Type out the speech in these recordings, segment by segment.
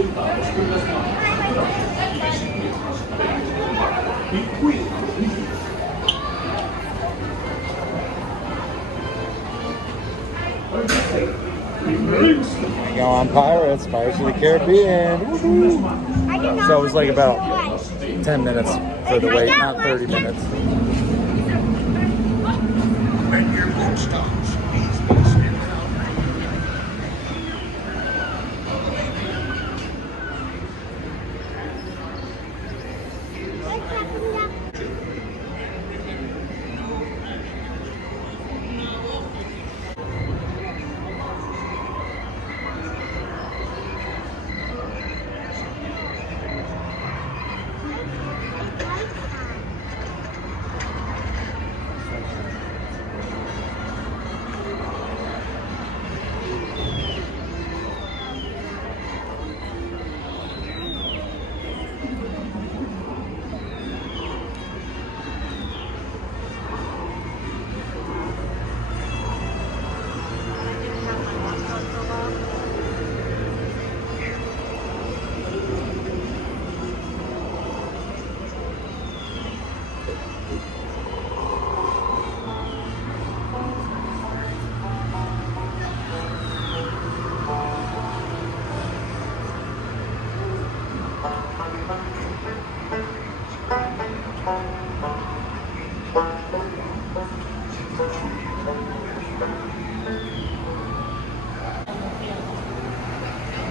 presentados por las manos y bicicletas y cuida los niños. Go on Pirates of the Caribbean. Woo-hoo. So it was like about 10 minutes for the wait, not 30 minutes. When your boat stops, please be still.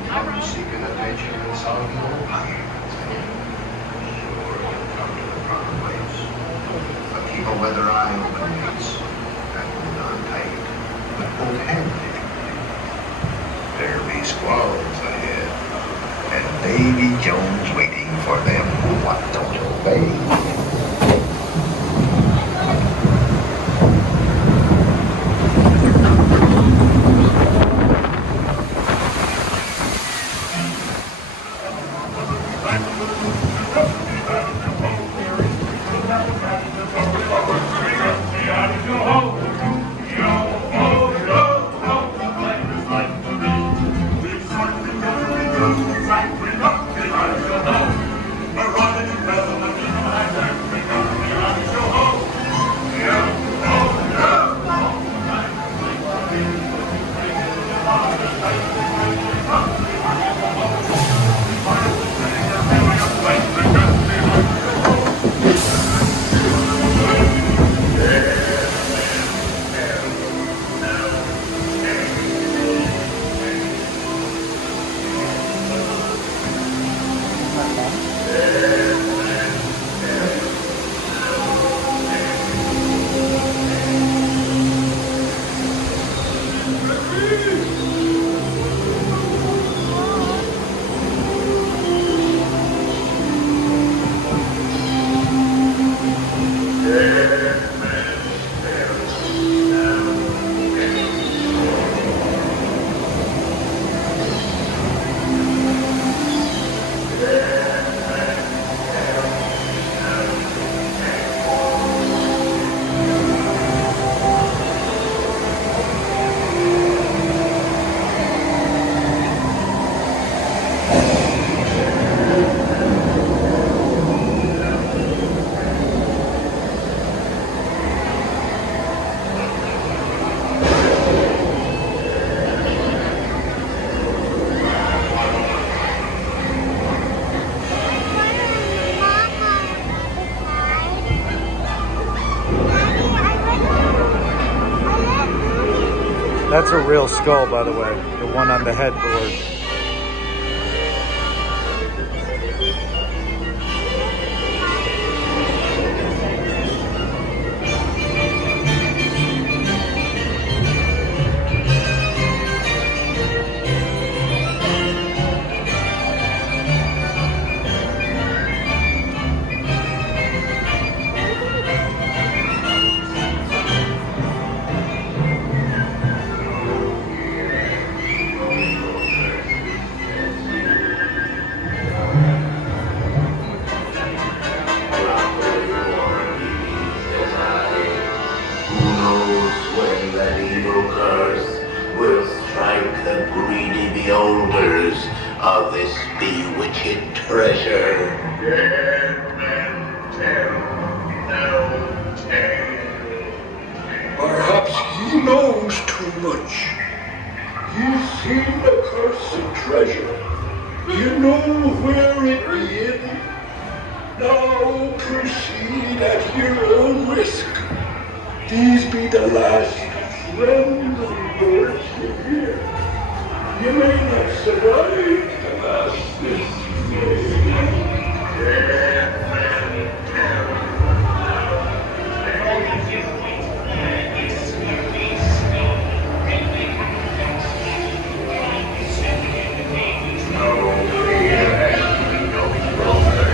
Come seeking adventure and solving your pirates. Sure, you'll come to the proper place. But keep a weather eye open, mates. That will on tight. But hold hands if you please. There be squalls ahead. And Davy Jones waiting for them what don't obey. That's a real skull, by the way, the one on the headboard. Evil curse will strike the greedy beholders of this bewitched treasure. Dead men tell no tale. Perhaps he knows too much. You've seen the cursed treasure. You know where it hid. Now proceed at your own risk. These be the last friendly words you hear. You may not survive to last this day. Dead men tell no fear and no brother.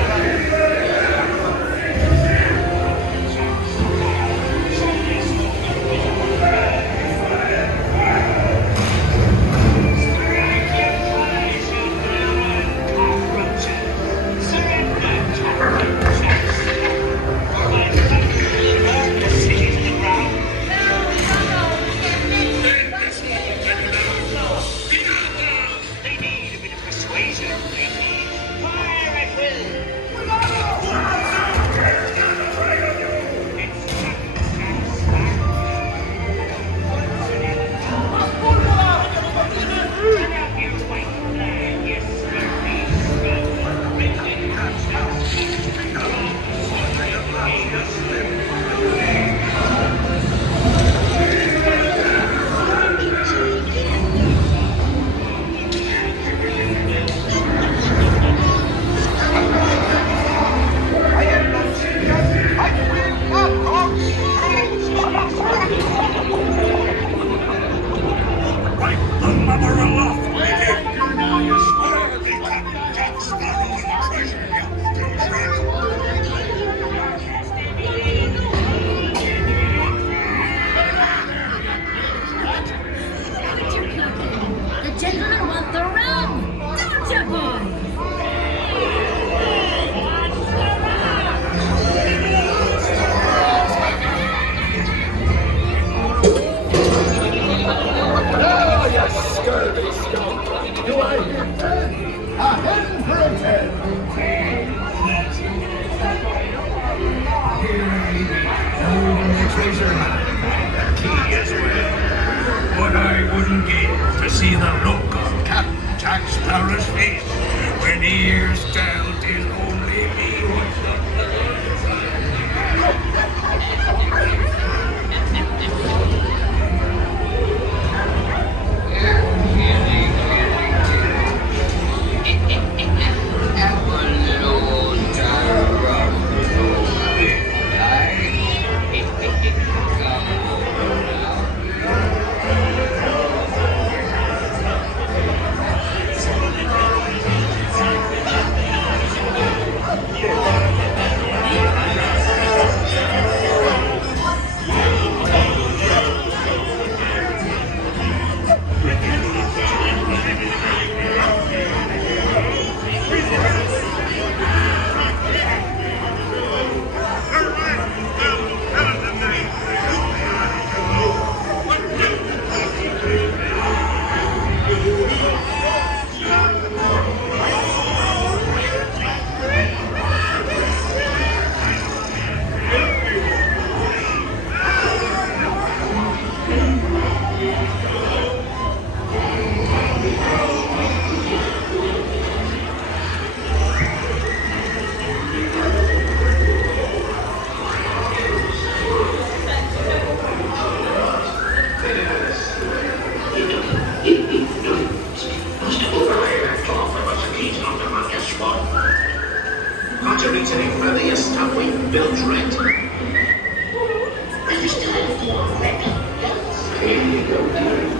The gentlemen want the rum! Don't ya, boy? Oh, you scurvy scoundrel! Do I hear 10? A hen for a 10! Treasure the key as well. What I wouldn't give to see the look of Captain Jack Sparrow's face when he hears tell 'tis only me. Not to reach any further, you stumbling Bildred. Here you go, dear.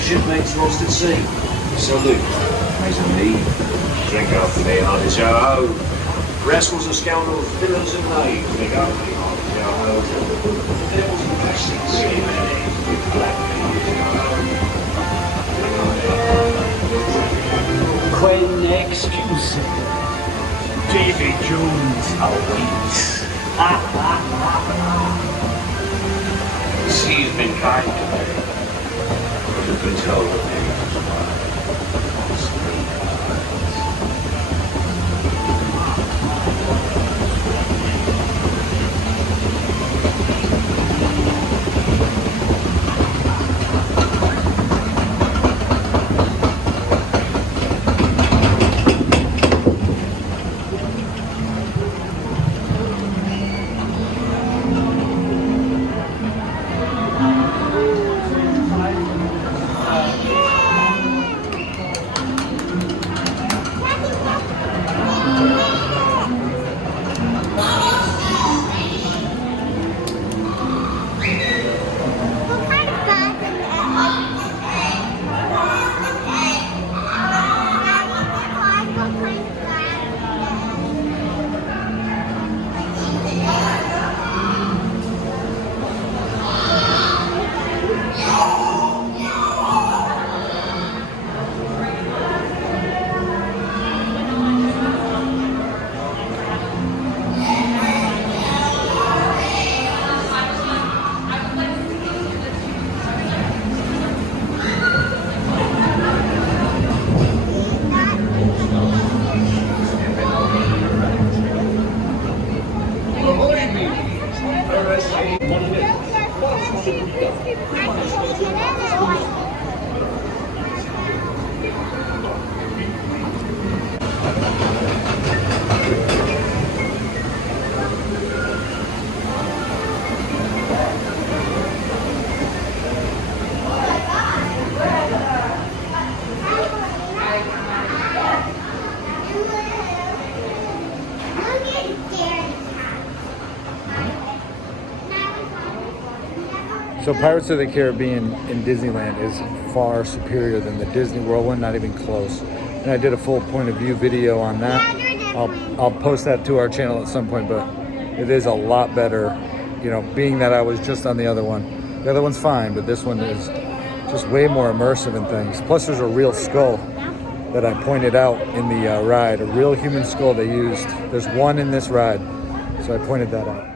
shipmates lost at sea. Salute, mes amis. Drink up for me, hearty ho. Rascals and scoundrels, villains and knaves. Drink up for me, hearty ho. Devils and bastards, with black When excuse Davy Jones awaits. She's been kind to me, but you can tell the names So Pirates of the Caribbean in Disneyland is far superior than the Disney World one, not even close. And I did a full point of view video on that. I'll post that to our channel at some point, but it is a lot better, you know, being that I was just on the other one. The other one's fine, but this one is just way more immersive in things. Plus there's a real skull that I pointed out in the ride, a real human skull they used. There's one in this ride, so I pointed that out.